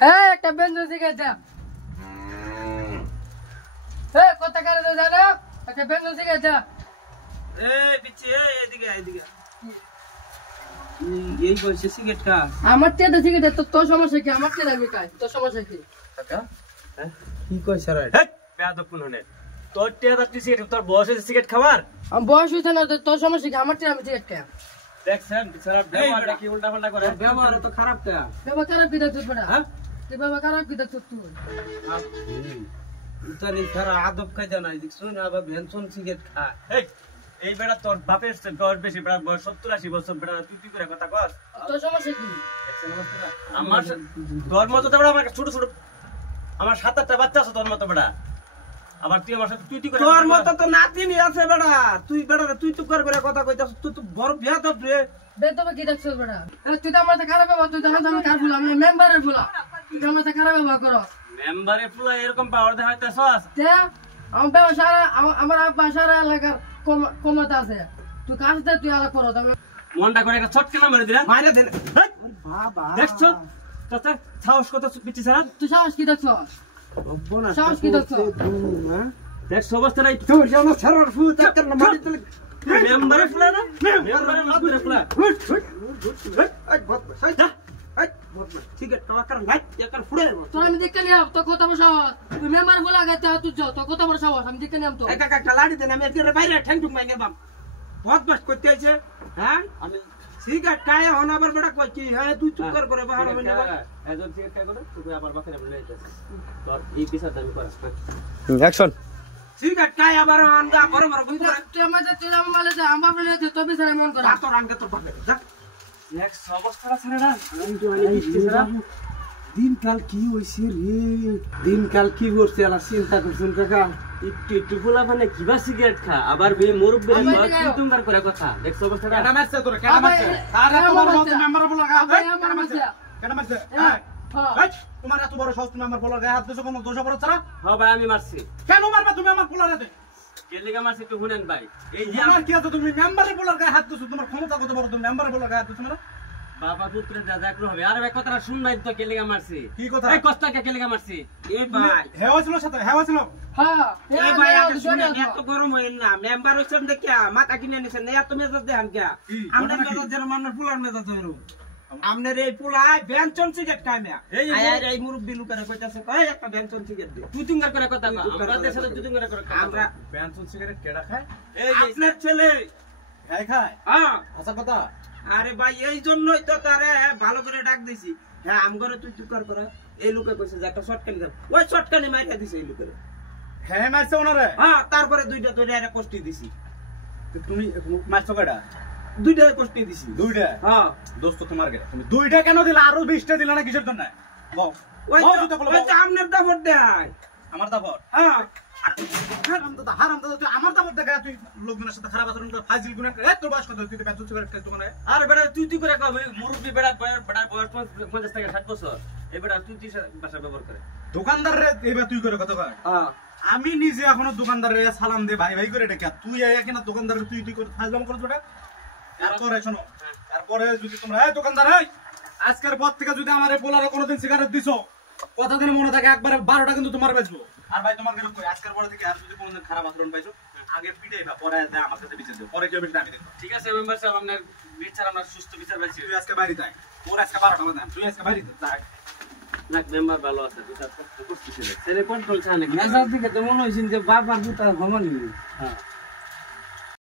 হ্যাঁ একটা বেঞ্জো শিখেছে কথা কারে তো জানো একটা বেঞ্জো শিখেছে পিচ্ছি এদিকে এদিকে এই বয়সে সিগারেট খা আমার তে সিগারেট তোর সমস্যা কি আমার তে লাগবে কাজ তোর সমস্যা কি কাকা কি কই স্যার হেট বেয়াদব কোন হনে তোর তে তুই সিগারেট তোর বয়সে সিগারেট খাবার আমি বয়স হইছে না তোর সমস্যা কি আমার তে আমি সিগারেট খাই দেখছেন বিছারা ব্যবহারটা কি উল্টা পাল্টা করে ব্যবহার তো খারাপ কা ব্যবহার খারাপ কি দেখছ বড়া হ্যাঁ তুই ব্যবহার খারাপ কি দেখছ তুই উতানি সারা আদব কায়দা নাই দেখছ না আবার ভেনসন সিগারেট খা এই বেড়া তোর বাপের বয়স বেশি বেড়া বয়স 70-80 বছর বেড়া তুই করে কথা কস তোর সমস্যা কি আমার তোর মতো তো বেড়া আমার ছোট ছোট আমার 7-8টা বাচ্চা আছে তোর মতো বেড়া আবার তুই আমার সাথে তুই করে তোর মতো তো নাতিনি আছে বেড়া তুই বেড়া তুই করে কথা কইতাছ তুই তো বড় বেয়াদব রে বেতবে কি দেখছ বড়া তুই তো আমার সাথে খারাপ ব্যবহার তুই জানো আমি কার ফুলা আমি মেম্বারের ফুলা তুই আমার সাথে খারাপ ব্যবহার করো মেম্বারের ফুলা এরকম পাওয়ার দেখাইতাছস তে আমার ব্যবসা আমার বাসার এলাকার ক্ষমতা আছে তুই কাজটা তুই আলাদা করো তবে মনটা করে একটা ছটকে না মারি দিলা মাইরা দেন বাবা দেখছো চাচা সাহস কত পিচ্ছি সারা তুই সাহস কি দেখছ অবনা সাহস কি দেখছ দেখছো অবস্থা নাই তুই জানো সারার ফুল চাকর না মারি দিলে মেম্বারে ফুলা না মেম্বারে মাদুরে ফুলা আই বত সাই যা আই বত ঠিক আছে টাকার নাই টাকার ফুড়ে তোর আমি দেখে নিয়াম তো কথা বসাও তুই মেম্বার বলা গাতে তুই যাও তো কথা বসাও আমি দেখে নিয়াম তো একা একা লাড়ি দেন আমি এর বাইরে ঠ্যাং ঠুক মাইগে বাম বহুত বাস করতে আইছে হ্যাঁ আমি সিগারেট কায় হন আবার বড় কই কি হ্যাঁ তুই চুপ করে বাহার হইনি এজন সিগারেট কায় করে তুই আবার বাকিরা বলে আইতাছিস তোর এই পিছা দামি করাস অ্যাকশন সিগারেট কায় আবার হন গা বড় বড় কই করে তুই আমাদের তুই আমালে যা আমার বলে দে তো বিছারে মন কর তোর আঙ্গে তোর বাপে যা এক অবস্থাটা ছেড়ে না আমি তো আনি পিছরা দিনকাল কি হইছে রে দিনকাল কি করছে আলা চিন্তা করছুন কাকা একটু ফুলা মানে কিবা সিগারেট খা আবার বে মুরব্বি তুমবার করে কথা দেখছ অবস্থাটা কেডা মারছে তোরে কেডা মারছে আরে তোমার সাহস মেম্বার বলা কেডা মারছে কেডা মারছে এই তোমার এত বড় সাহস তুমি আমার বলার গায়ে হাত দিছো কোন দোষ অপরাধ ছাড়া হ্যাঁ ভাই আমি মারছি কেন মারবা তুমি আমার বলার হাতে কেলিগা মারছি একটু শুনেন ভাই এই যে আমার কি আছে তুমি মেম্বারে বলার গায়ে হাত দিছো তোমার ক্ষমতা কত বড় তুমি মেম্বারে বলার গায়ে হাত দিছো না বাবা পুত্রের দাদা একটু হবে আরে ভাই কথাটা শুনবাই তো কেলিগা মারছি কি কথা এই কষ্টাকে কেলিগা মারছি এ ভাই হেওয়া ছিল সাথে হেওয়া ছিল হ্যাঁ এ ভাই আগে শুনেন এত গরম হইল না মেম্বার হইছেন দেখিয়া মাথা কিনে নিছেন না এত মেজাজ দেখান কে আমরা মেজাজ যেন মানুষ ফুলার মেজাজ হইরো আমনের এই পুলাই বেঞ্চন সিগারেট খাইমা এই মুরব্বি লুকারে কইতাছে কই একটা বেঞ্চন সিগারেট দে তুই তুঙ্গার করে কথা না আমরা দেশে তুই তুঙ্গার করে আমরা বেঞ্চন সিগারেট কেডা খায় এই আপনার ছেলে খায় হ্যাঁ আচ্ছা কথা আরে ভাই এই জন্যই তো তারে ভালো করে ডাক দিছি হ্যাঁ আমগরে তুই তুকার করে এই লোকে কইছে যে একটা শর্টকানি দাও ওই শর্টকানি মাইরা দিছে এই লোকেরে হ্যাঁ মারছে ওনারে হ্যাঁ তারপরে দুইটা ধরে আরে কষ্টি দিছি তুমি মারছো কেডা দুইটা কষ্টি দিছি দুইটা হ্যাঁ দোস্ত তোমার কেডা তুমি দুইটা কেন দিলা আরো 20টা দিলা না কিসের জন্য বল ওই তো আমনের দাবর দেয় আমার দাবর হ্যাঁ হারামদাদা তুই আমার দাবর দেখা তুই লোকজনের সাথে খারাপ আচরণ করে ফাজিল গুনাহ করে তোর বয়স কত তুই বেঞ্চন সিগারেট খাইছ দোকানে আরে বেটা তুই করে কই মুরব্বি বেটা বয়স 50 থেকে 60 বছর এই বেটা তুই ভাষা ব্যবহার করে দোকানদার রে এইবা তুই করে কথা কয় হ্যাঁ আমি নিজে এখনো দোকানদারে সালাম দে ভাই ভাই করে ডেকে তুই আয়া কিনা দোকানদার তুই করে ফাজলাম করছ বেটা তারপরে শোনো তারপরে যদি তোমরা এই দোকানদার এই আজকের পর থেকে যদি আমারে পোলারে কোনোদিন সিগারেট দিছো কথা দিন মনে থাকে একবারে 12টা কিন্তু তোমার বেচবো আর ভাই তোমার কাছে কই আজকের পরে থেকে আর যদি কোনোদিন খারাপ আচরণ পাইছো আগে পিটাইবা পরে আমার কাছে বিচার দিও পরে কেউ বিচার আমি দেব ঠিক আছে মেম্বার সাহেব আপনার বিচার আমরা সুস্থ বিচার পাইছি তুই আজকে বাড়ি যাই তোর আজকে 12টা বাজে তুই আজকে বাড়ি যা না মেম্বার ভালো আছে বিচার করতে ছেলে কন্ট্রোল চায় না মেজাজ দিকে তো মনে হইছিন যে বাবার দুটা ভমনি হ্যাঁ